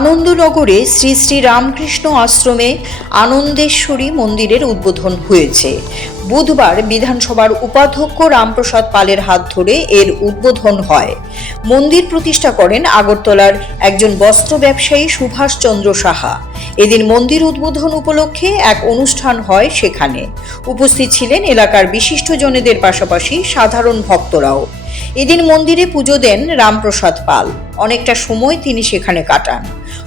আনন্দনগরে শ্রী শ্রী রামকৃষ্ণ আশ্রমে আনন্দেশ্বরী মন্দিরের উদ্বোধন হয়েছে। বুধবার বিধানসভার উপাধ্যক্ষ রামপ্রসাদ পালের হাত ধরে এর উদ্বোধন হয়। মন্দির প্রতিষ্ঠা করেন আগরতলার একজন বস্ত্র ব্যবসায়ী সুভাষচন্দ্র সাহা। এদিন মন্দির উদ্বোধন উপলক্ষে এক অনুষ্ঠান হয় সেখানে। উপস্থিত ছিলেন এলাকার বিশিষ্টজনেদের পাশাপাশি সাধারণ ভক্তরাও। এদিন মন্দিরে পুজো দেন রামপ্রসাদ পাল। অনেকটা সময় তিনি সেখানে কাটান।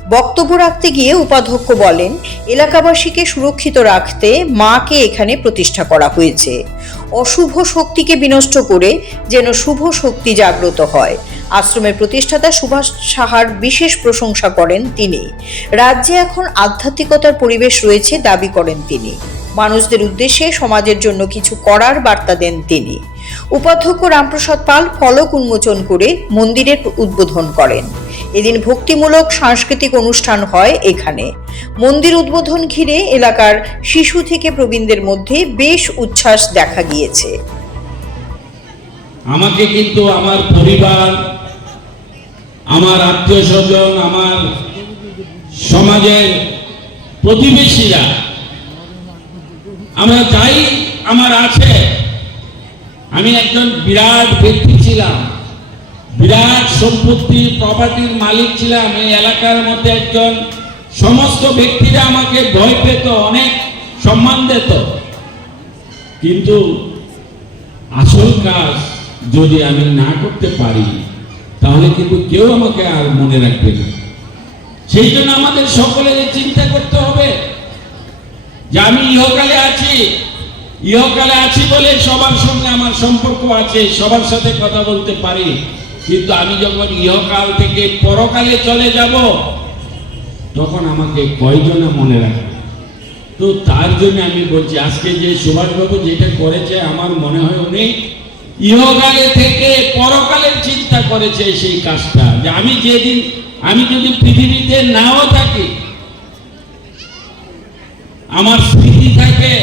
বক্তব্য রাখতে গিয়ে উপাধ্যক্ষ বলেন, এলাকাবাসীকে সুরক্ষিত রাখতে মাকে এখানে প্রতিষ্ঠা করা হয়েছে। অশুভ শক্তিকে বিনষ্ট করে যেন শুভ শক্তি জাগ্রত হয়। আশ্রমের প্রতিষ্ঠাতা সুভাষ সাহার বিশেষ প্রশংসা করেন তিনি। রাজ্যে এখন আধ্যাত্মিকতার পরিবেশ রয়েছে, দাবি করেন তিনি। মানুষদের উদ্দেশ্যে সমাজের জন্য কিছু করার বার্তা দেন তিনি। উপাধ্যক্ষ রামপ্রসাদ পাল ফলক উন্মোচন করে মন্দিরের উদ্বোধন করেন। এদিন ভক্তিমূলক সাংস্কৃতিক অনুষ্ঠান হয় এখানে। মন্দির উদ্বোধন ঘিরে এলাকার শিশু থেকে প্রবীণদের মধ্যে বেশ উচ্ছ্বাস দেখা গিয়েছে। আমাকে কিন্তু আমার পরিবার, আমার আত্মীয় স্বজন আমার সমাজের প্রতিবেশীরা, আমরা যাই আমার আছে। আমি একজন বিরাট ব্যক্তি ছিলাম। বিরাট সম্পত্তি প্রপার্টির মালিক ছিলাম। এই এলাকার মধ্যে একজন সমস্ত ব্যক্তিরা আমাকে ভয় পেত, অনেক সম্মান দিত। কিন্তু আসল কাজ যদি আমি না করতে পারি, তাহলে কিন্তু কেউ আমাকে আর মনে রাখবে না। সেই জন্য আমাদের সকলে চিন্তা করতে হবে যে আমি ইহকালে আছি। ইহকালে আছি বলে সবার সঙ্গে আমার সম্পর্ক আছে, সবার সাথে কথা বলতে পারি। কিন্তু আমি যখন ইহকাল থেকে পরকালে চলে যাব, তখন আমাকে কয়জনে মনে রাখবে? তো তার জন্য আমি বলছি, আজকে যে সুভাষবাবু যেটা করেছে, আমার মনে হয় উনি ইহকালে থেকে পরকালের চিন্তা করেছে সেই কাজটা। যে আমি যেদিন, আমি যদি পৃথিবীতে নাও থাকি, আমার স্মৃতি থাকে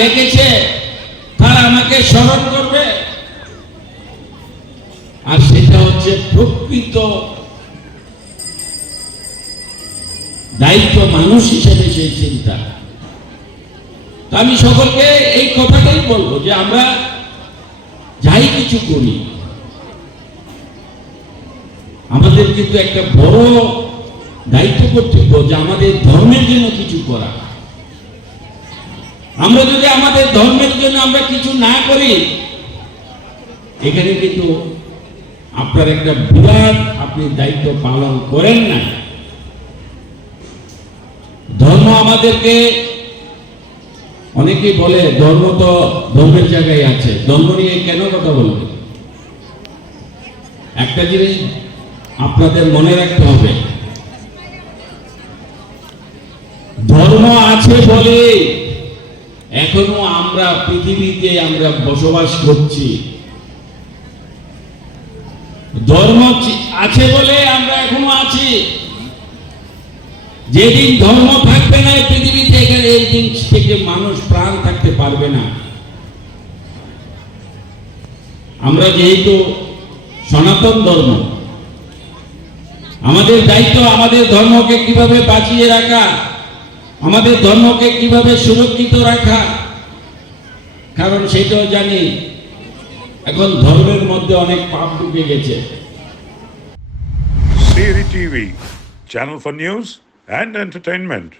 দেখেছে, তারা আমাকে স্মরণ করবে। আর সেটা হচ্ছে প্রকৃত দায়িত্ব মানুষ হিসেবে সেই চিন্তা। আমি সকলকে এই কথাটাই বলব যে আমরা যাই কিছু করি, আমাদের কিন্তু একটা বড় দায়িত্ব কর্তব্য যে আমাদের ধর্মের জন্য কিছু করা। আমরা যদি আমাদের ধর্মের জন্য আমরা কিছু না করি, এখানে কিন্তু আপনার একটা বিরাট আপনি দায়িত্ব পালন করেন না। ধর্ম আমাদেরকে অনেকেই বলে, ধর্ম তো ধর্মের জায়গায় আছে। ধর্ম নিয়ে কেন কথা বলবে? একটা জিনিস আপনাদের মনে রাখতে হবে। ধর্ম আছে বলে এখনও আমরা পৃথিবীতে আমরা বসবাস করছি। ধর্ম আছে বলে আমরা এখনও আছি। যেদিন ধর্ম থাকবে না, পৃথিবীতে এখানে এই দিন থেকে মানুষ প্রাণ থাকতে পারবে না। আমরা যেহেতু সনাতন ধর্ম, আমাদের দায়িত্ব আমাদের ধর্মকে কীভাবে বাঁচিয়ে রাখা? আমাদের ধর্মকে কীভাবে সুরক্ষিত রাখা কারণ সেটাও জানি, এখন ধর্মের মধ্যে অনেক পাপ ঢুকে গেছে Siri TV, channel for news and entertainment.